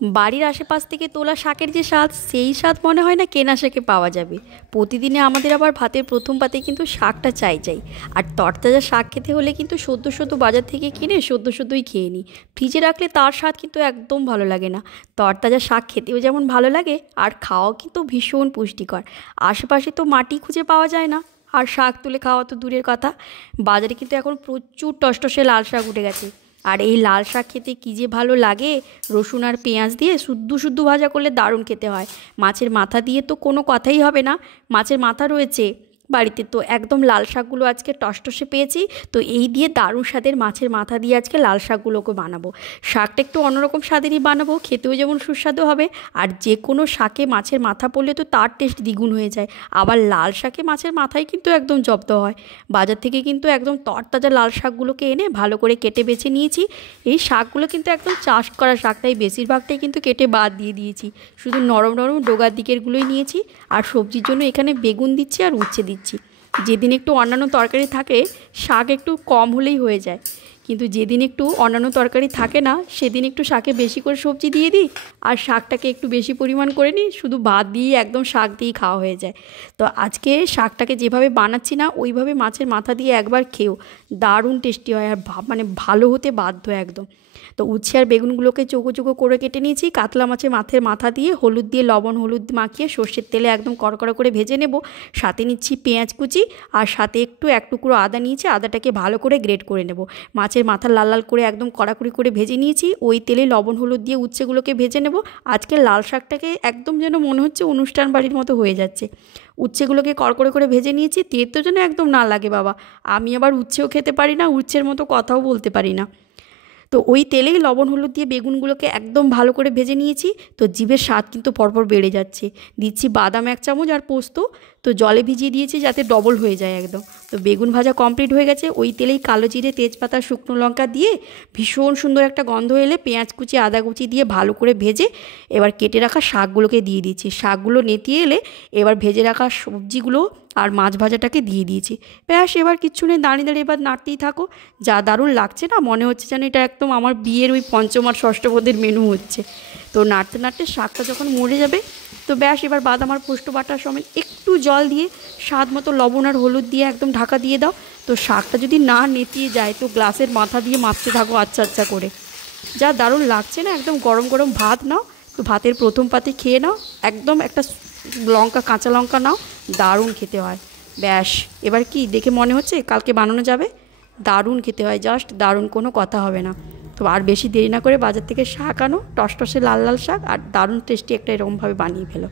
বাড়ির আশেপাশ থেকে তোলা শাকের যে স্বাদ, সেই স্বাদ মনে হয় না কেনা শাকে পাওয়া যাবে। প্রতিদিনে আমাদের আবার ভাতের প্রথম পাতে কিন্তু শাকটা চাই। আর তরতাজা শাক খেতে হলে কিন্তু সদ্য সদ্য বাজার থেকে কিনে সদ্য সদ্যই খেয়ে নিই। ফ্রিজে রাখলে তার স্বাদ কিন্তু একদম ভালো লাগে না। তরতাজা শাক খেতেও যেমন ভালো লাগে, আর খাওয়াও কিন্তু ভীষণ পুষ্টিকর। আশেপাশে তো মাটি খুঁজে পাওয়া যায় না, আর শাক তুলে খাওয়া তো দূরের কথা। বাজারে কিন্তু এখন প্রচুর টসটসে লাল শাক উঠে গেছে। আর এই লাল শাক খেতে কী যে ভালো লাগে, রসুন আর পেঁয়াজ দিয়ে শুদ্ধ শুদ্ধ ভাজা করলে দারুণ খেতে হয়। মাছের মাথা দিয়ে তো কোনো কথাই হবে না, মাছের মাথা রয়েছে বাড়িতে, তো একদম লাল শাকগুলো আজকে টসটসে পেয়েছি। তো এই দিয়ে দারুণ স্বাদের মাছের মাথা দিয়ে আজকে লাল শাকগুলোকে বানাবো। শাকটা একটু অন্যরকম স্বাদেরই বানাবো, খেতেও যেমন সুস্বাদু হবে। আর যে কোনো শাকে মাছের মাথা পড়লে তো তার টেস্ট দ্বিগুণ হয়ে যায়। আবার লাল শাকে মাছের মাথাই কিন্তু একদম জব্দ হয়। বাজার থেকে কিন্তু একদম তরতাজা লাল শাকগুলোকে এনে ভালো করে কেটে বেছে নিয়েছি। এই শাকগুলো কিন্তু একদম চাষ করা শাক, তাই বেশিরভাগটাই কিন্তু কেটে বাদ দিয়ে দিয়েছি। শুধু নরম নরম ডোগার দিকেরগুলোই নিয়েছি। আর সবজির জন্য এখানে বেগুন দিচ্ছি আর উচ্ছে দিচ্ছি। যেদিন একটু অন্যান্য তরকারি থাকে, শাক একটু কম হলেই হয়ে যায়। কিন্তু যেদিন একটু অন্যান্য তরকারি থাকে না, সেদিন একটু শাকে বেশি করে সবজি দিয়ে দিই, আর শাকটাকে একটু বেশি পরিমাণ করে নিই, শুধু ভাত দিয়ে একদম শাক দিয়েই খাওয়া হয়ে যায়। তো আজকে শাকটাকে যেভাবে বানাচ্ছি না, ওইভাবে মাছের মাথা দিয়ে একবার খেও, দারুণ টেস্টি হয়। আর মানে ভালো হতে বাধ্য একদম। তো উচ্ছে আর বেগুনগুলোকে চৌকো চৌকো করে কেটে নিয়েছি। কাতলা মাছের মাথা দিয়ে হলুদ দিয়ে লবণ হলুদ মাখিয়ে সর্ষের তেলে একদম কড়কড়া করে ভেজে নেব। সাথে নিচ্ছি পেঁয়াজ কুচি, আর সাথে এক টুকরো আদা নিয়েছি, আদাটাকে ভালো করে গ্রেট করে নেব। মাছের মাথা লাল লাল করে একদম কড়াকড়ি করে ভেজে নিয়েছি। ওই তেলে লবণ হলুদ দিয়ে উচ্ছেগুলোকে ভেজে নেব। আজকে লাল শাকটাকে একদম যেন মনে হচ্ছে অনুষ্ঠান বাড়ির মতো হয়ে যাচ্ছে। উচ্ছেগুলোকে কড়কড়ে করে ভেজে নিয়েছি, তেতো যেন একদম না লাগে বাবা। আমি আবার উচ্ছেও খেতে পারি না, উচ্ছের মতো কথাও বলতে পারি না। তো ওই তেলেই লবণ হলুদ দিয়ে বেগুনগুলোকে একদম ভালো করে ভেজে নিয়েছি। তো জিভের স্বাদ কিন্তু পরপর বেড়ে যাচ্ছে। দিচ্ছি বাদাম 1 চামচ আর পোস্ত, তো জলে ভিজিয়ে দিয়েছি যাতে ডবল হয়ে যায় একদম। তো বেগুন ভাজা কমপ্লিট হয়ে গেছে। ওই তেলেই কালো জিরে তেজপাতা শুকনো লঙ্কা দিয়ে ভীষণ সুন্দর একটা গন্ধ এলে পেঁয়াজ কুচি আদা কুচি দিয়ে ভালো করে ভেজে এবার কেটে রাখা শাকগুলোকে দিয়ে দিয়েছি। শাকগুলো নেতিয়ে এলে এবার ভেজে রাখা সবজিগুলো আর মাছ ভাজাটাকে দিয়ে দিয়েছি। ব্যাস, এবার কিচ্ছু নেই, দাঁড়িয়ে দাঁড়িয়ে এবার নাড়তেই থাকো। যা দারুণ লাগছে না, মনে হচ্ছে যেন এটা একদম আমার বিয়ের ওই পঞ্চম আর ষষ্ঠপদের মেনু হচ্ছে। তো নাড়তে নাড়তে শাকটা যখন মরে যাবে, তো ব্যাস এবার বাদাম আর পোস্ত বাটার সময় একটু জল দিয়ে স্বাদ মতো লবণ আর হলুদ দিয়ে একদম ঢাকা দিয়ে দাও। তো শাকটা যদি না নেতিয়ে যায়, তো গ্লাসের মাথা দিয়ে মাপতে থাকো আচ্ছা আচ্ছা করে। যা দারুণ লাগছে না, একদম গরম গরম ভাত নাও, তো ভাতের প্রথম পাতে খেয়ে নাও, একদম একটা কাঁচা লঙ্কা নাও, দারুণ খেতে হয়। ব্যাস, এবার কি দেখে মনে হচ্ছে কালকে বানানো যাবে? দারুণ খেতে হয়, জাস্ট দারুণ, কোনো কথা হবে না। তো আর বেশি দেরি না করে বাজার থেকে শাক আনো, টসটসে লাল লাল শাক, আর দারুণ টেস্টি একটা এরকমভাবে বানিয়ে ফেলো।